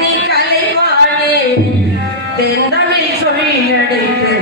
நீ கலைவாணி தென்னமிழ் சொல்லி நடித்து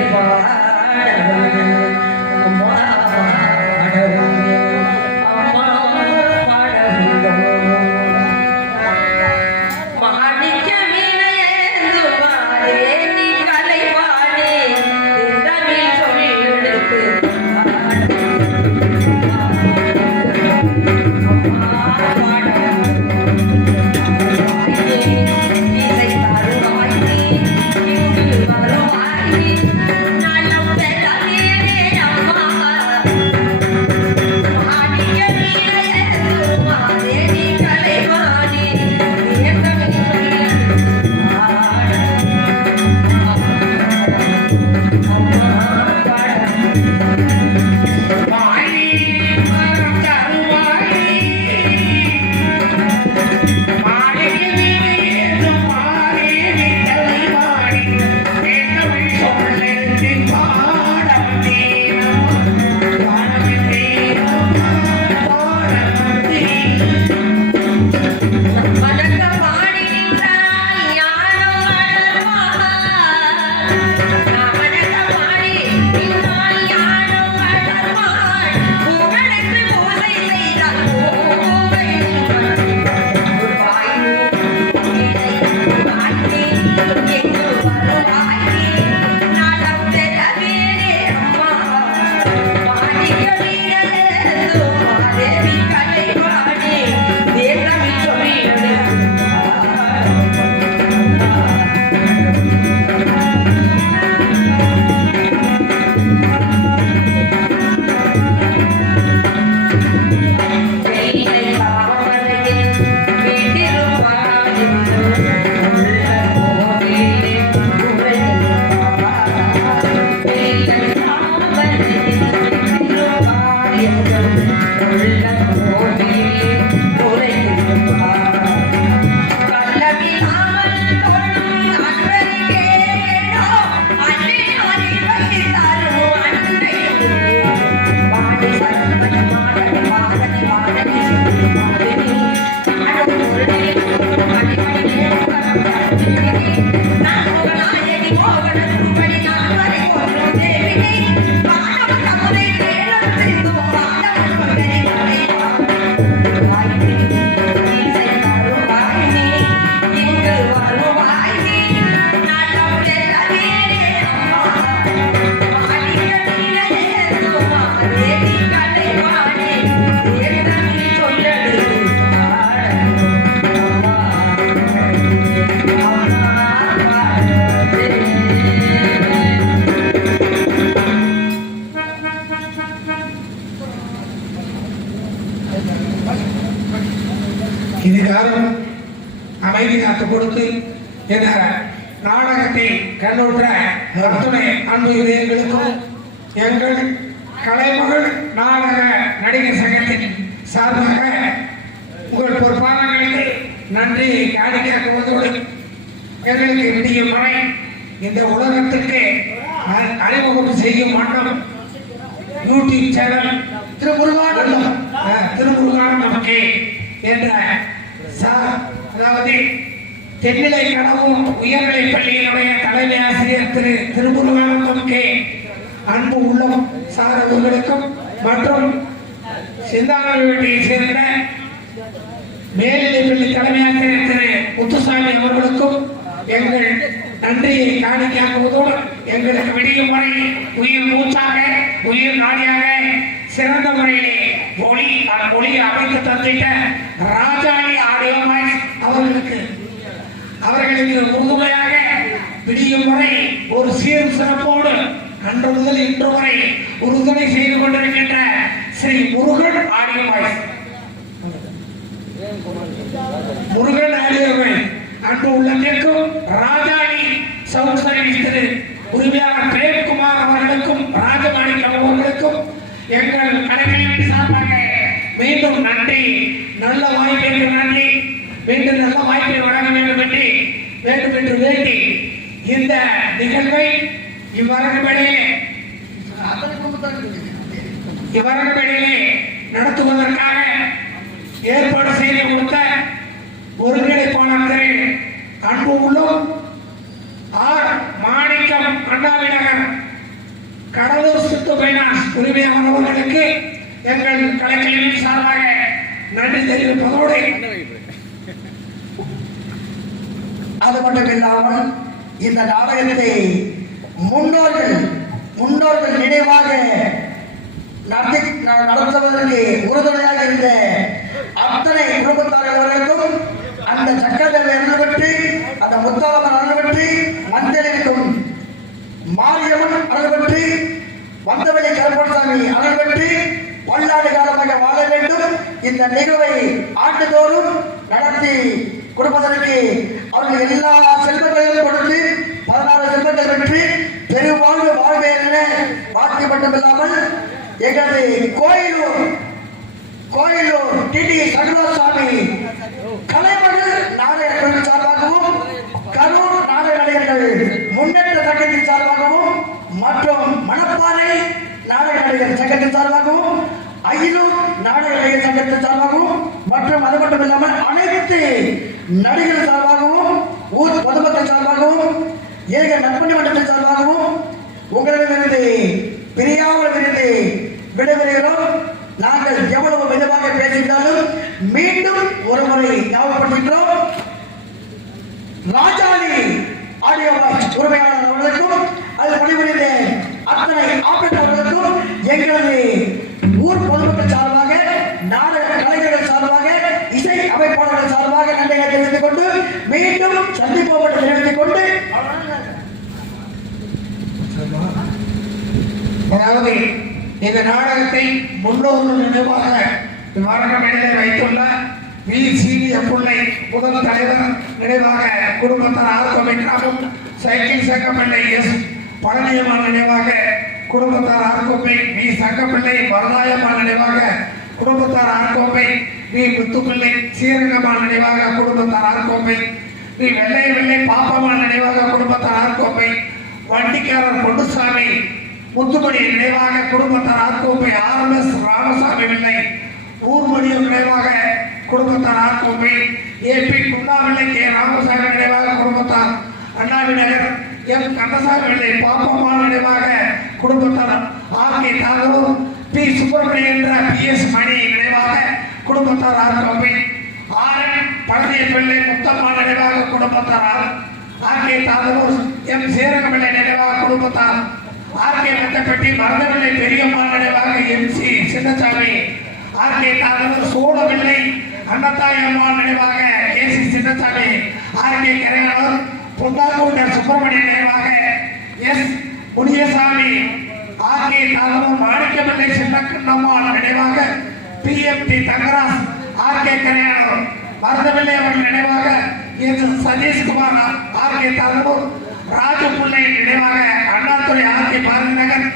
இதுகாலம் அமைதி காத்து கொடுத்து என்ற நாடகத்தை கண்ணுற்ற அத்துணை அன்பு இதயங்களுக்கும் எங்கள் கலைமகள் நாடக நடிகர் சங்கத்தின் சார்பாக உங்கள் பொறுப்பாளர்களுக்கு நன்றி காணிக்கையாக்குவதோடு எங்களுக்கு விடிய முறை இந்த உலகத்திற்கு அறிமுகம் செய்யும் வண்ணம் யூடியூப் சேனல் திருமுருகானம் நமக்கு என்ற அதாவது தென்னிலை கனவும் உயர்நிலை பள்ளியினுடைய தலைமை ஆசிரியர் திருமுருகானம் நமக்கு அன்பு உள்ளம் சார்ந்தவர்களுக்கும் மற்றும் சிந்தானவர்களை சேர்ந்த மேல்நிலைப்பள்ளி தலைமை ஆசிரியர் திரு முத்துசாமி அவர்களுக்கும் எங்கள் நன்றியை காணிக்கையாக்குவதோடு எங்களுக்கு விடியும் முறை உயிர் மூச்சாக உயிர் நாடியாக சிறந்த முறையிலே மொழி அமைத்து தந்திட்ட ராஜாணி ஆடியோ அவர்களுக்கு உறுதுணையாக விடியும் முறை ஒரு சீர் சிறப்போடு அன்று முதல் இன்று வரை உறுதுணை செய்து கொண்டிருக்கின்ற ஸ்ரீ முருகன் ஆடியோ முருகன் ஆடியோ அன்று உள்ளத்திற்கும் ராஜாணி சவுண்ட் சர்வீஸ் திரு உரிமையாளர் பிரேம்குமார் அவர்களுக்கும் ராஜமாணிக்கம் அவர்களுக்கும் எங்கள் கலைஞரின் சார்பாக மீண்டும் நன்றி. நல்ல வாய்ப்பிற்கு நன்றி. மீண்டும் நல்ல வாய்ப்பை வழங்க வேண்டும் என்று வேண்டி இந்த நிகழ்வை இவ்வரங்கிடையே இவர்களிடையே நடத்துவதற்காக ஏற்பாடு செய்து கொடுத்த ஒருங்கிணைப்பாளர் திரு அன்பு உள்ளம் ஆர் மாணிக்கம் அண்ணாவிநகர் கடலூர் சித்து பைனான்ஸ் உரிமையாளர் அவர்களுக்கு எங்கள் கலைக்கல்வியின் சார்பாக நன்றி தெரிவிப்பதோடு அது மட்டும் இல்லாமல் இந்த நாடகத்தை முன்னோர்கள் நினைவாக நடத்துவதற்கு உறுதுணையாக இருந்த அத்தனை குடும்பத்தார்களுக்கும் அந்த சக்கரத்தில் அருள் பெற்று அந்த முத்தாளம்மன் அருள் பெற்று மஞ்சளிற்கும் மாரியம்மன் அருள் பெற்று வந்தவெளி கருப்பசாமி அருள் பெற்று பல்லாண்டு காலமாக வாழ வேண்டும். இந்த நிகழ்வை ஆண்டுதோறும் நடத்தி கொடுப்பதற்கு அவர்கள் எல்லா செல்வங்களையும் கொடுத்து 16 செல்வங்கள் பெற்று பெருவாழ்வு வாழ்வேன் என வாழ்க்கை மட்டுமில்லாமல் எங்களது கோயிலூர் டிடி சண்முகசாமி கலைமகள் நாடக குழு சார்பாகவும் கரூர் நாடக நடிகர்கள் முன்னேற்ற சங்கத்தின் சார்பாகவும் மற்றும் மணப்பாறை நாடக நடிகர் சங்கத்தின் சார்பாகவும் அகிலூர் நாடக நடிகர் சங்கத்தின் சார்பாகவும் மற்றும் அது மட்டும் இல்லாமல் அனைத்து நடிகர் சார்பாகவும் ஊர் பொதுமக்கள் சார்பாகவும் ஏக நற்பணி மன்றத்தின் சார்பாகவும் உங்களிடமிருந்து பிரியாமல் இருந்து விடைபெறுகிறோம். நாங்கள் எவ்வளவு மெதுவாக பேசியிருந்தாலும் மீண்டும் ஒரு முறை ஞாபகப்படுத்துகிறோம். ராஜாளி ஆடியோ வாய்ஸ் உரிமையாளர் அவர்களுக்கும் அது பணிபுரிந்த அத்தனை ஆபரேட்டர்களுக்கும் எங்களது ஊர் பொதுமக்கள் சார்பாக நாடக கலைஞர்கள் சார்பாக இசை அமைப்பாளர்கள் சார்பாக நன்றிகளை தெரிவித்துக் கொண்டு மீண்டும் சந்திப்போம் என்று தெரிவித்துக் கொண்டு அதாவது இந்த நாடகத்தை முன்னோர்கள் நினைவாக மேடையை வைத்துள்ள வி சீனிய பிள்ளை முதல் தலைவர் நினைவாக குடும்பத்தார் ஆர்கோவை கிராமம் சைக்கிள் சங்கப்பிள்ளை எஸ் பழனியம்மாள் நினைவாக குடும்பத்தார் ஆர்கோப்பை வி சங்கப்பிள்ளை வரதாயம்மாள் நினைவாக குடும்பத்தார் ஆர்கோப்பை வி முத்துப்பிள்ளை சீரங்கம்மாள் நினைவாக குடும்பத்தார் ஆர்கோப்பை வி வெள்ளை பாப்பம்மாள் நினைவாக குடும்பத்தார் ஆர்கோப்பை வண்டிக்காரர் பொன்னுசாமி முத்துமணி நினைவாக குடும்பத்தார் ஆர்கோப்பை RMS ராமசாமி பிள்ளை ஊர்மணியம் நினைவாக குடும்பத்தார் ஆர்கோப்பை AP குண்டாவில்லை கே ராமசாமி நினைவாக குடும்பத்தார் அண்ணாவிநகர் M கந்தசாமி பிள்ளை பாப்பம்மாள் நினைவாக குடும்பத்தார் RK தாகூர் P சுப்பிரமணிய என்ற PS மணி நினைவாக குடும்பத்தார் ஆர்கோப்பை RN பழனிய பிள்ளை முத்தம்மாள் நினைவாக குடும்பத்தார் RK தாகூர் M சேரகபிள்ளை நினைவாக குடும்பத்தார் RK மெத்தப்பட்டி மருதவில்லை பெரியம்மாள் நினைவாக MC சின்னசாமி RK தாகூர் சோழவில்லை அன்னத்தாய் அம்மாள் நினைவாக KC சின்னசாமி RK கரையாளர் பொன்னாங்கூட்டர் சுப்பிரமணிய நினைவாக S முனியசாமி RK தாகூர் மாணிக்கவில்லை சின்னக்கண்ணம்மாள் நினைவாக PMT தங்கராஸ் RK கரையாளர் மருதவில்லை அவர்கள் நினைவாக S சதீஷ்குமார் RK தாகூர் ராஜபிள்ளை நினைவாக அண்ணாதுரை RK பாரதிநகர்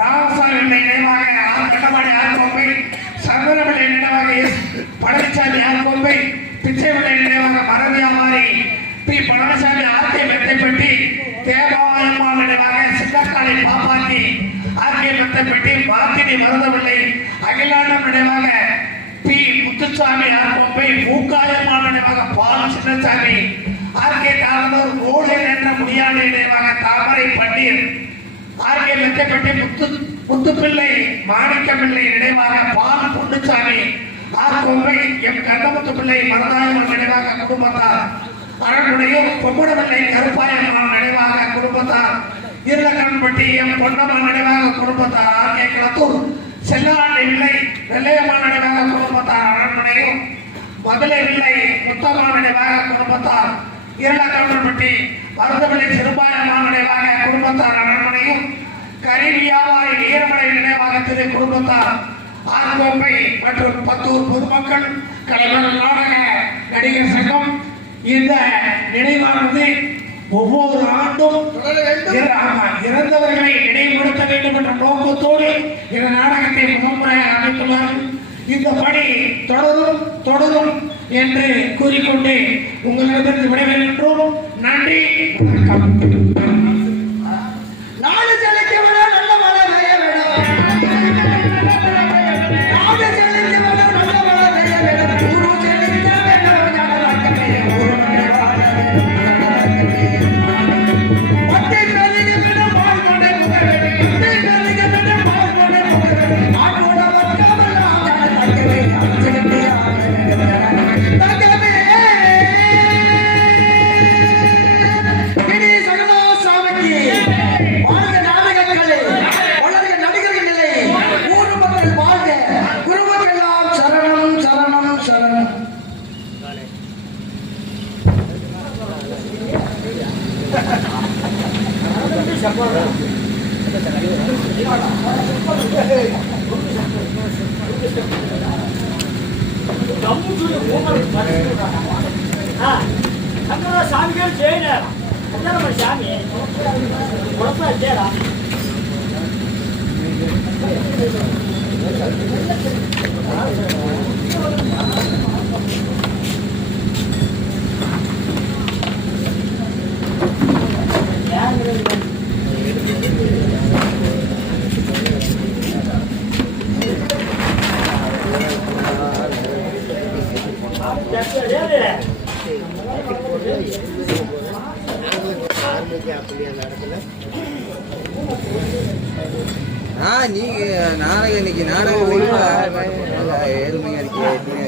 ராமசாமி நினைவாக கட்டமாடி ஆர்கோப்பை சங்கரபிள்ளை நினைவாக S பழனிசாமி ஆர்கோப்பை பிச்சைபிள்ளை நினைவாக மரவியாமாரி P பழனிசாமி RK மெத்தைப்பட்டி தேவாயம்மாள் நினைவாக சின்னக்காளி பாப்பாத்தி RK மெத்தைப்பட்டி மாத்தினி மருதபிள்ளை அகிலாண்டம் நினைவாக P முத்துசாமி ஆர்கோப்பை மூக்காயம்மாள் நினைவாக பால் சின்னசாமி RK தாகூர் ஓடல் என்ற முடியாத நினைவாக தாமரை பன்னீர் RK மெத்தைப்பட்டி முத்துப்பிள்ளை மாணிக்கப்பிள்ளை நினைவாக பால் பொன்னுசாமி ஆர்கோப்பை M கந்தமுத்து பிள்ளை மரதாயம்மாள் நினைவாக குடும்பத்தார் அரண்மனையும் பொம்மடவில்லை கருப்பாயம்மாள் நினைவாக குடும்பத்தார் இருளக்கன்பட்டி M பொன்னம்மாள் நினைவாக குடும்பத்தார் RK களத்தூர் செல்லாண்டி வில்லை வெள்ளையம்மாள் நினைவாக குடும்பத்தார் அரண்மனையும் மதுரை வில்லை முத்தம்மாள் நினைவாக குடும்பத்தார் இருளக்கன்பட்டி மருதவில்லை சிறுபாயம்மாள் நினைவாக குடும்பத்தார் அரண்மனையும் கரி வியாபாரி வீரமலை நினைவாக திரு குடும்பத்தார் ஆர்கோப்பை மற்றும் பத்தூர் பொதுமக்கள் கலைஞர் நாடக நடிகர் சங்கம் இந்த நினைவானது ஒவ்வொரு ஆண்டும் இறந்தவர்களை நினைவுபடுத்த வேண்டும் என்ற நோக்கத்தோடு இந்த நாடகத்தை முதன்முறையாக அமைத்துள்ளார்கள். இந்த பணி தொடரும் என்று கூறிக்கொண்டு உங்களிடமிருந்து விடைபெறுகின்றோம். நன்றி, வணக்கம். நாடு செழிக்க விட நல்ல மழை பெய்ய விட சாமிகள் செய்யணும் சாமி குழப்பம் இல்லையா நீங்க நாடகம் இன்னைக்கு நாடகம் ஏழுமையா இருக்கு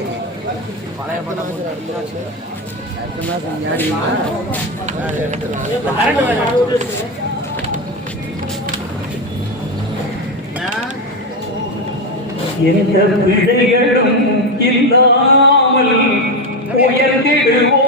பழைய படம் எந்த பிழைகளும் இல்லாமல் உயர்ந்திடுவோம்